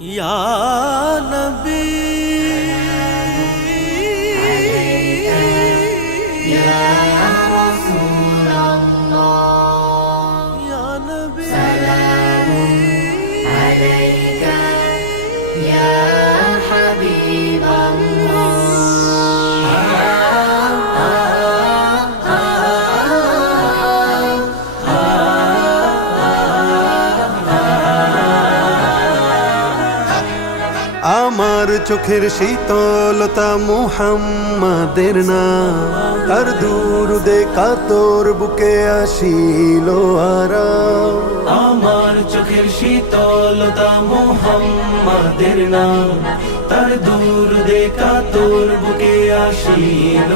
या नबी या रसूल अल्लाह या नबी सलामुन अलैका या हबीब আমার চোখের শীতলতা মুহাম্মাদের নাম, তার দুরুদে কাতর বুকে আসিল আরাম। আমার চোখের শীতলতা মুহাম্মাদের নাম, তার দুরুদে কাতর বুকে আসিল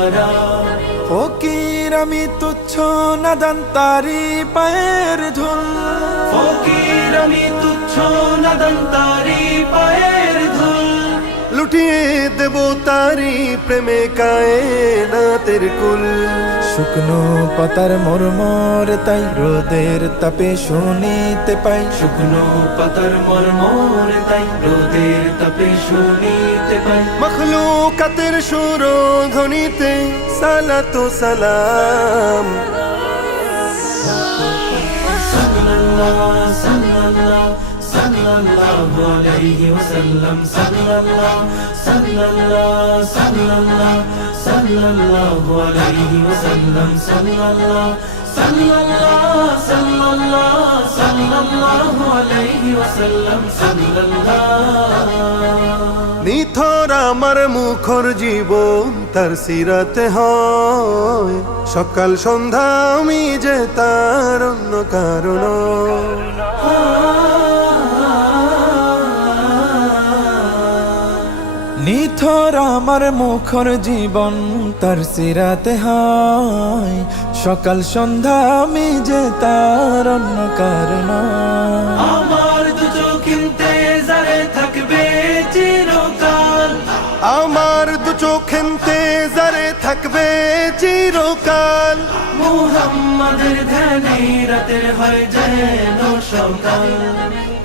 আরাম। ফকির আমি তুচ্ছ নাদান তারি পায়ের ধুল, ফকির আমি তুচ্ছ নাদান তারি পায়ের ধুল, লুটিয়ে দেব তারি প্রেমে কায়নাতের কুল। শুকনো পাতার মরমর তাই রোদের তাপে শুনিতে পাই, শুকনো পাতার মরমর তাই রোদের তাপে শুনিতে পাই। মখলুকাতের সুরধ্বনিতে সালাতু সালাম। সাল্লাল্লাহু সাল্লাল্লাহু সাল্লাল্লাহু আলাইহি ওয়াসাল্লাম, সাল্লাল্লাহু সাল্লাল্লাহু সাল্লাল্লাহু সাল্লাল্লাহু আলাইহি ওয়াসাল্লাম, সাল্লাল্লাহু সাল্লাল্লাহু সাল্লাল্লাহু সাল্লাল্লাহু আলাইহি ওয়াসাল্লাম, সাল্লাল্লাহু। নিথর আমার মুখর জীবন তার সিরাতে হয়, সকাল সন্ধ্যা আমি যে তার অন্য কারণ। নিথর আমার মুখর জীবন তার সিরাতে হয়, সকাল সন্ধ্যা আমি যে তার অন্য কারণ। আমার দু চোখিনতে জারে থাকবে চিরকাল, আমার দু চোখেন্তে জারে থাকবে চিরকাল। মুহাম্মাদের ধ্যানে রাতের হয় যেন সকাল,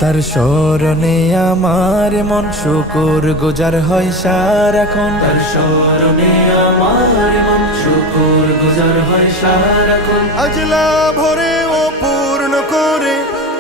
তার স্মরণে আমার মন শুকুর গুজার হয় সারাক্ষণ। তার স্মরণে আমার মন শুকুর গুজার হয় সারাক্ষণ। আজলা ভরে ও পূর্ণ করে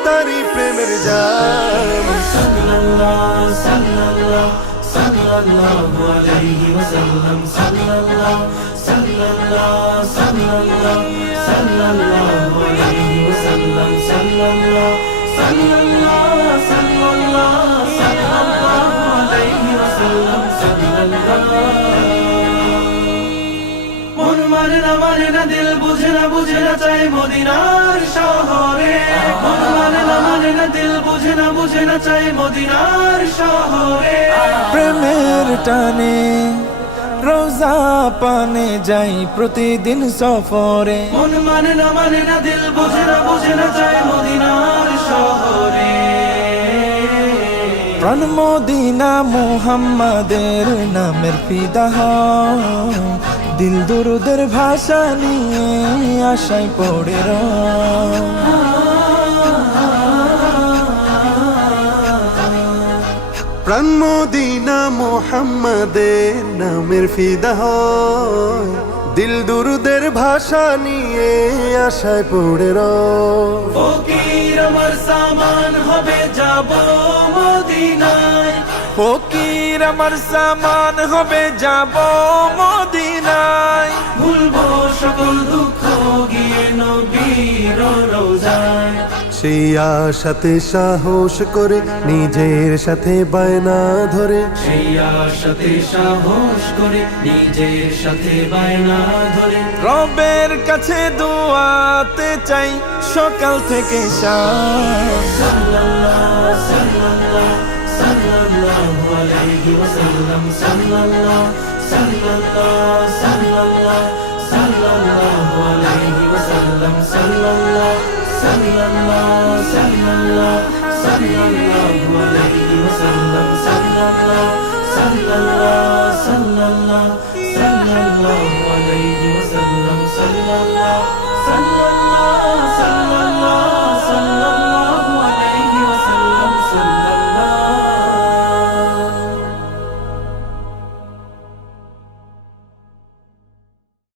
তারি প্রেমের জাম। সাল্লাল্লাহু সাল্লাল্লাহু সাল্লাল্লাহু আলাইহি ওয়াসাল্লাম, সাল্লাল্লাহু সাল্লাল্লাহু সাল্লাল্লাহু সাল্লাল্লাহু আলাইহি ওয়াসাল্লাম, সাল্লাল্লাহু সাল্লাল্লাহু সাল্লাল্লাহু সাল্লাল্লাহু আলাইহি ওয়াসাল্লাম, সাল্লাল্লাহু। মন মানে না দিল বুঝে না চাই মদিনার শহরে। মন মানে না দিল বুঝে না চাই মদিনার শহরে। প্রেমের টানে রোজা পানে যাই প্রতিদিন সফরে। মন মানে না দিল বুঝে না চাই মদিনার শহরে। প্রাণ মদিনা মুহাম্মাদের নামের ফিদা হয়, দিল দুরুদের ভাষা নিয়ে আশায় পড়ে রয়। প্রাণ মদিনা মুহাম্মাদের নামের ফিদা হয়, দিল দুরুদের ভাষা নিয়ে আশায় পড়ে রয়। ফকির আমার সামান হবে যাব মদিনায়, ফকির আমার সামান হবে যাব মদিনায়। ভুলবো সকল দুঃখ গিয়ে নবীর রোজায়। সেই আশাতে সাহস করে নিজের সাথে বায়না ধরে, সেই আশাতে সাহস করে নিজের সাথে বায়না ধরে। রবের কাছে দোয়াতে চাই সকাল থেকে শাম। সাল্লাল্লাহু সাল্লাল্লাহু সাল্লাল্লাহু আলাইহি ওয়াসাল্লাম, সাল্লাল্লাহু সাল্লাল্লাহু সাল্লাল্লাহু সাল্লাল্লাহু আলাইহি ওয়াসাল্লাম, সাল্লাল্লাহু সাল্লাল্লাহু সাল্লাল্লাহু সাল্লাল্লাহু আলাইহি ওয়াসাল্লাম, সাল্লাল্লাহু সাল্লাল্লাহু সাল্লাল্লাহু সাল্লাল্লাহু আলাইহি ওয়াসাল্লাম, সাল্লাল্লাহু